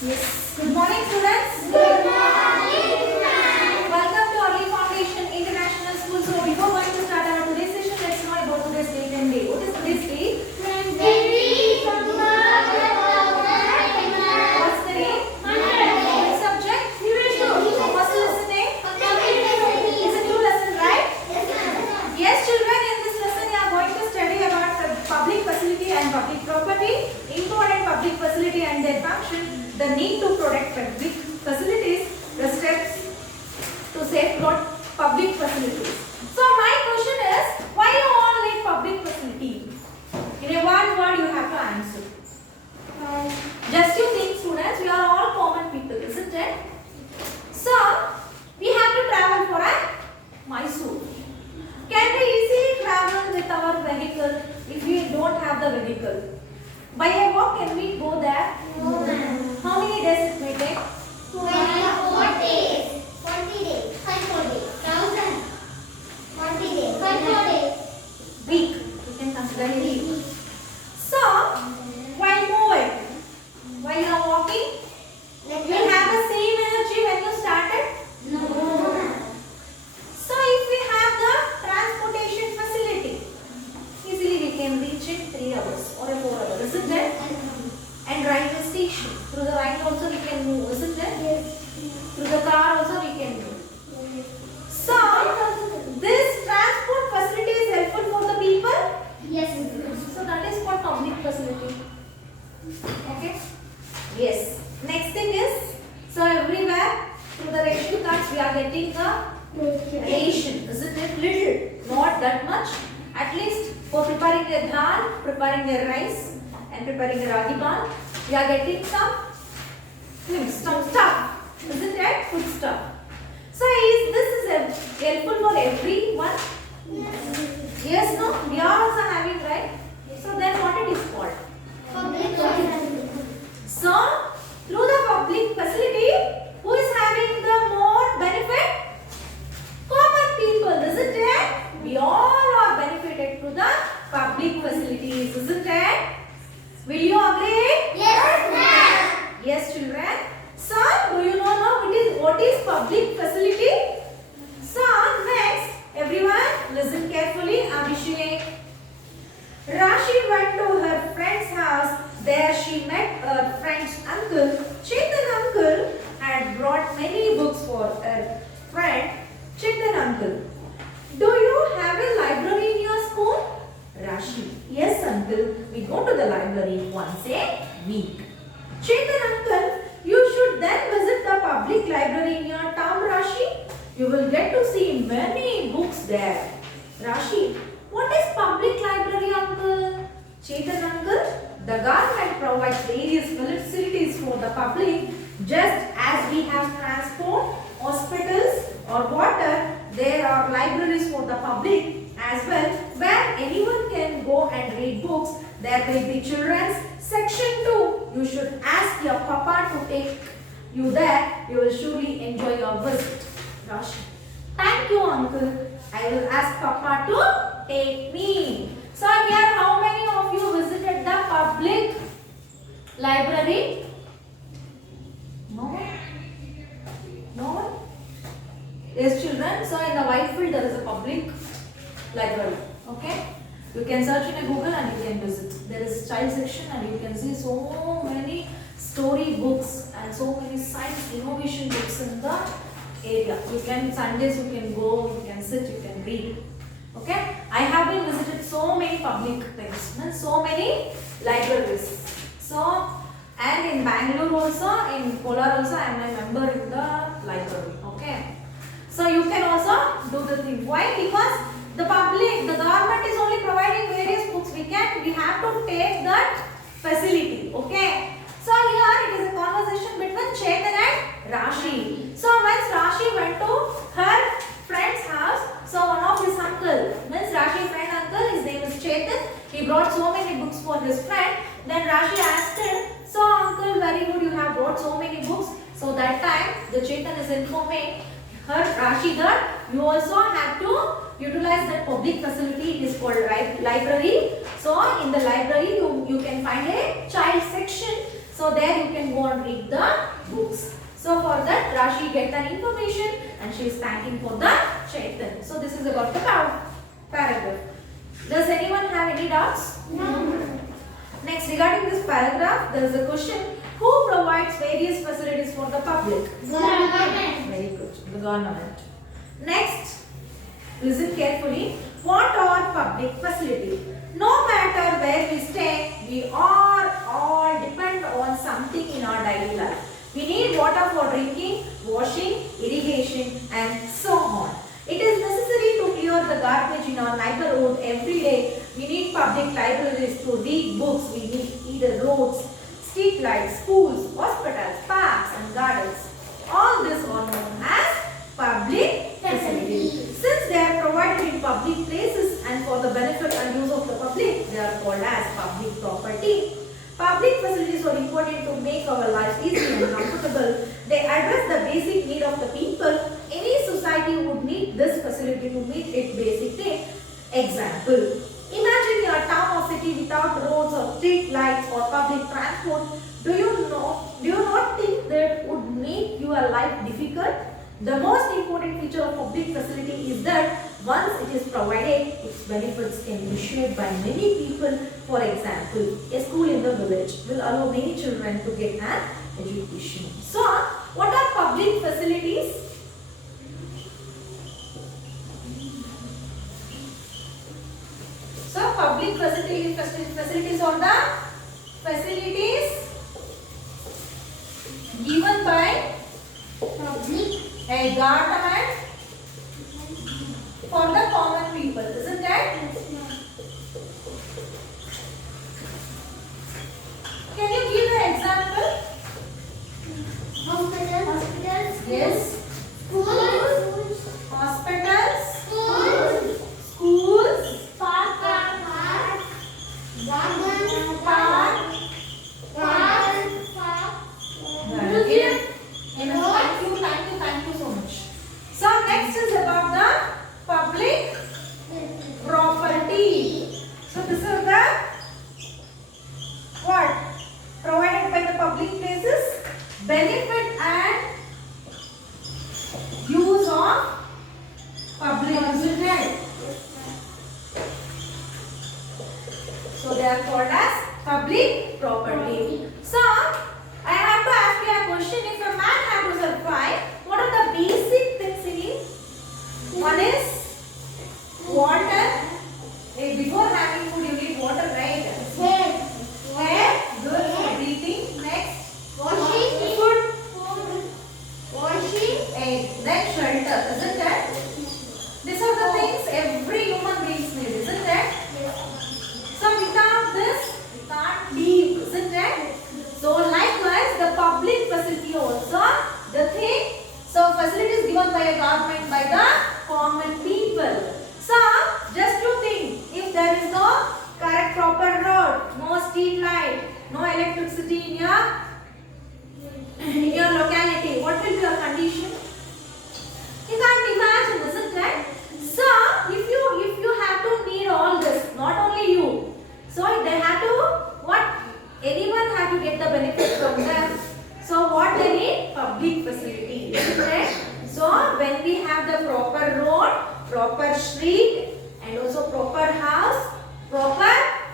Yes. Good morning, students. Good morning, ma'am. Welcome to Early Foundation International School. So, before going to start our today's session, let's know about today's date and day. What is today's date? What's the name? What subject? What's the lesson name? It's a new lesson, right? Yes, children. In this lesson, you are going to study about public facility and public property, important public facility and their function, the need to protect public facilities, the steps to safeguard public facilities. So my question is, why you all need public facility? In a one word you have to answer. Just you think, students, we are all common people, isn't it? So we have to travel for a Mysore. Can we easily travel with our vehicle if we don't have the vehicle? By a walk can we go there? No, ma'am. How many days it may take? 24 days. 40 days. 5 days. 1000. 40 days. 5 days. Week. We can consider a week. So, while moving, while you are walking, you will have the same energy when you started. No. So, if we have the transportation facility, easily we can reach in 3 hours or 4 hours, isn't it? And railway station. Through the rail also we can move, isn't it? Yes. Through the car also we can move. So, this transport facility is helpful for the people. Yes. So that is called public facility. Okay? Yes. Next thing is, so everywhere through the ration cards we are getting the ration. Isn't it? Little, not that much. At least for preparing a dal, preparing a rice, and preparing a ragi ball, we are getting some things, some stuff. Isn't it? Food stuff. So this is helpful for everyone. Yes, no? We are also having, right? So then what it is called? So, through the public facility, who is having the more benefit? Common people, isn't it? We all are benefited through the public facilities, isn't it? Will you agree? Yes, ma'am. Yes, children. So, do you know now what is public facility? So, next, everyone listen carefully. Abhishek. Rashi went to her friend's house. There she met her friend's uncle. Chetan uncle had brought many books for her friend. Chetan uncle. Do you have a library in your school? Rashi. Yes, uncle. We go to the library once a week. Chetan uncle. You should then visit the public library in your town, Rashi. You will get to see many books there. Rashi. What is public library, uncle? Chetan uncle. The government provides various facilities for the public. Just as we have transport, hospitals or water, there are libraries for the public as well, where anyone can go and read books. There will be children's section too. You should ask your papa to take you there. You will surely enjoy your visit. Rashi. Thank you, uncle. I will ask papa to take me. So here, how many of you visited the public library? No one? No one? Yes, children. So in the Whitefield there is a public library. Okay? You can search in a Google and you can visit. There is a child section and you can see so many story books and so many science innovation books in the area. You can, Sundays you can go, you can sit, you can read. Okay? I have been visited so many public things, so many libraries. So, and in Bangalore also, in Kolar also, I am a member in the library. Okay? So, you can also do the thing. Why? Because the government is only providing various books. We have to take that facility. Okay? So, here it is a conversation between Chetan and Rashi. So, once Rashi went to her friend's house, so one of his uncle, means Rashi's friend uncle, his name is Chetan. He brought so many books for his friend. Then Rashi asked him, so uncle, very good, you have brought so many books. So that time, the Chetan is informing her, Rashi, that you also have to utilize that public facility. It is called library. So in the library, you can find a child section. So there you can go and read the books. So for that Rashi get that information and she is thanking for the Chaitan. So this is about the paragraph. Does anyone have any doubts? No. Next, regarding this paragraph, there is a question: who provides various facilities for the public? Government. Very good, the government. Next, listen carefully. What are public facilities? No matter where we stay, we are all depend on something in our daily life. We need water for drinking, washing, irrigation, and so on. It is necessary to clear the garbage in our neighborhood every day. We need public libraries to read books. We need either roads, street lights, schools, hospitals, parks, and gardens. All these are known as public facilities. Since they are provided in public places and for the benefit and use of the public, they are called as public property. Public facilities are important to make our lives easy and comfortable. They address the basic need of the people. Any society would need this facility to meet its basic need. Example: imagine your town or city without roads or street lights or public transport. Do you not think that would make your life difficult? The most important feature of public facility is that once it is provided, its benefits can be shared by many people. For example, a school in the village will allow many children to get an education. So, what are public facilities? So, public facilities are the facilities given by Public. a government for the common people, isn't it? Can you give an example? Hospitals. Yes. Schools. Hospitals, Schools. schools, Park. Garden. park. Museum. Thank you so much. So next is about the public property. So this is the what? Provided by the public places, benefit and use of public, isn't it? So they are called as public property. So I have to ask you a question. If a man had to survive, what are the basic things he needs? One is water. Before having food, you need water, right? Air, good for breathing. Next, food. Then shelter, isn't it? These are the things every human being needs, isn't it? So without this, we can't live, isn't it? So likewise, the public facility also, the thing, so facilities given by a government, by the common people. So just to think, if there is no correct proper road, no street light, no electricity in your locality, what will be your condition? You can't imagine, isn't it? So if you have to need all this, not only you, so they have to what? Anyone have to get the benefit from them. So what they need? Public facility, isn't it? So when we have the proper road, proper street, and also proper house,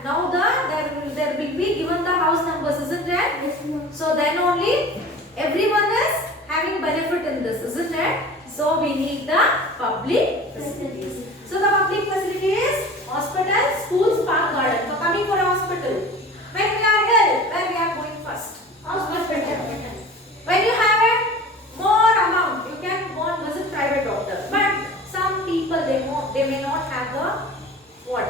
now there will be given the house numbers, isn't it? So then only everyone is having benefit in this, isn't it? So we need the public facilities. So the public facility is hospital, schools, park, garden. So coming for a hospital. When we are ill, where we are going first? Hospital. When you have a more amount, you can go and visit private doctor. But some people they may not have the food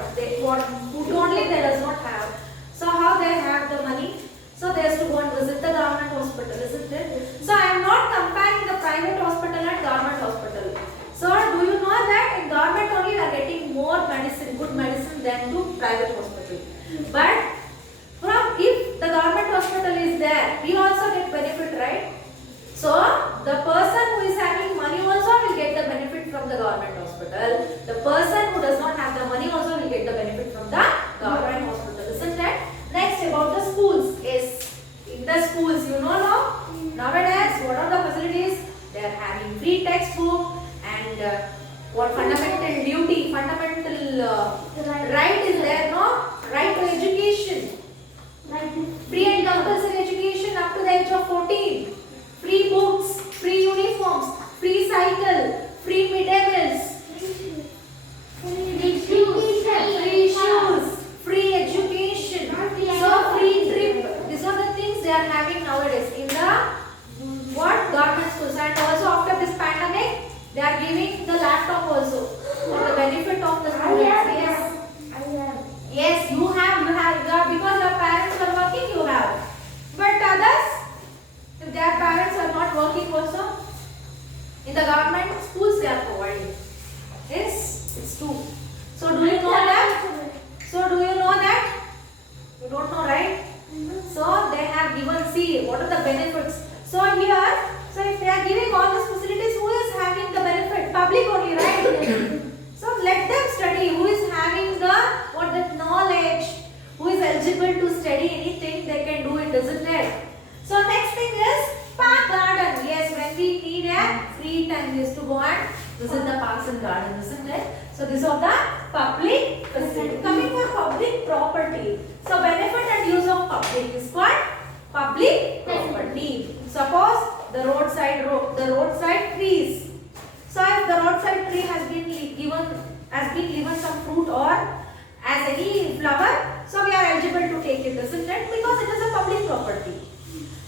only they does not have. So how they have the money? So they has to go and visit the government hospital, isn't it? So I am not comparing the private hospital and government hospital. So do you know that in government only we are getting more medicine, good medicine than to private hospital. But if the government hospital is there, we also get benefit, right? So the person who is having money also will get the benefit from the government hospital. The person who does not have the money also will get the benefit from the government hospital, isn't it? Next, about the schools. Yes, in the So benefit and use of public is called public property. Suppose the roadside trees. So if the roadside tree has been given some fruit or as any flower, so we are eligible to take it, isn't it? Because it is a public property.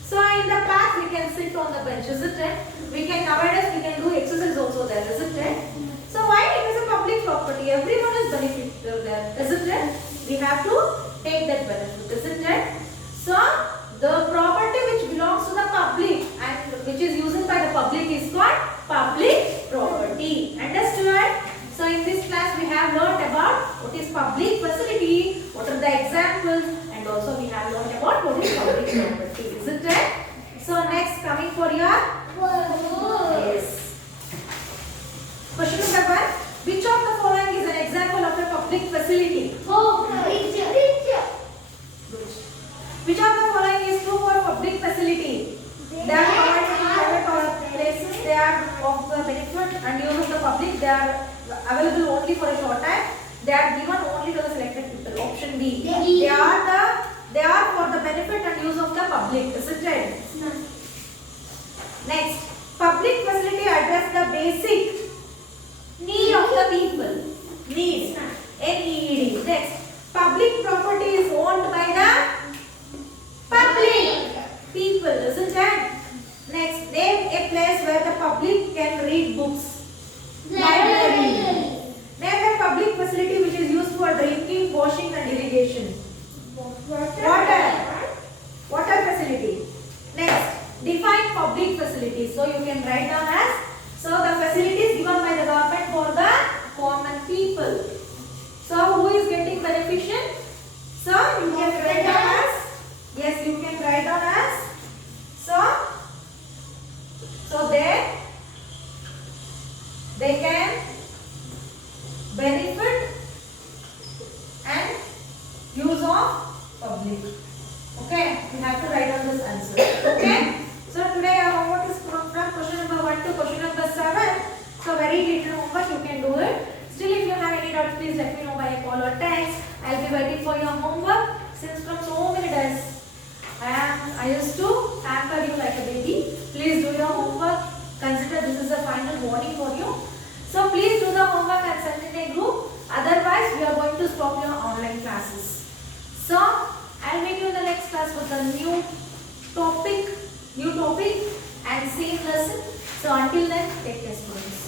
So in the park we can sit on the bench, isn't it? Nowadays we can do exercise also there, isn't it? So why it is a public property? Everyone is benefited there, isn't it? We have to take that benefit, isn't it? So the property which belongs to the public and which is used by the public is called public property. Understood? So in this class we have learnt about what is public facility, what are the examples, and also we have learnt about what is public property, isn't it? So next coming for your yes. Question number 1. Which of the following is an example of a public facility? Good. Which of the following is true for public facility? They are provided in private places. They are of the benefit and use of the public. They are available only for a short time. They are given only to the selected people. Option B. They are for the benefit and use of the public. Isn't it? Next, public facility address the basic need of the people. Needs. N-E-E-D. Next, public property is owned by the public people, isn't it? Next, name a place where the public can read books. Library. Name a public facility which is used for drinking, washing and irrigation. Water facility. Next, define public facilities. So you can write down as, so the facilities given by the government for the common people. So who is getting beneficial? So you can write down as, yes, you can write down as, so they can benefit and use of public. Okay, you have to write down this answer. Okay, so today our homework is from question number 1 to question number 7. So very little homework, you can do it. Still, if you have any doubts, please let me know by a call or text. I'll be waiting for your homework. Since from so many days I used to pamper you like a baby. Please do your homework. Consider this is a final warning for you. So please do the homework and send in a group. Otherwise, we are going to stop your online classes. So I'll meet you in the next class with a new topic and same lesson. So until then, take care, students.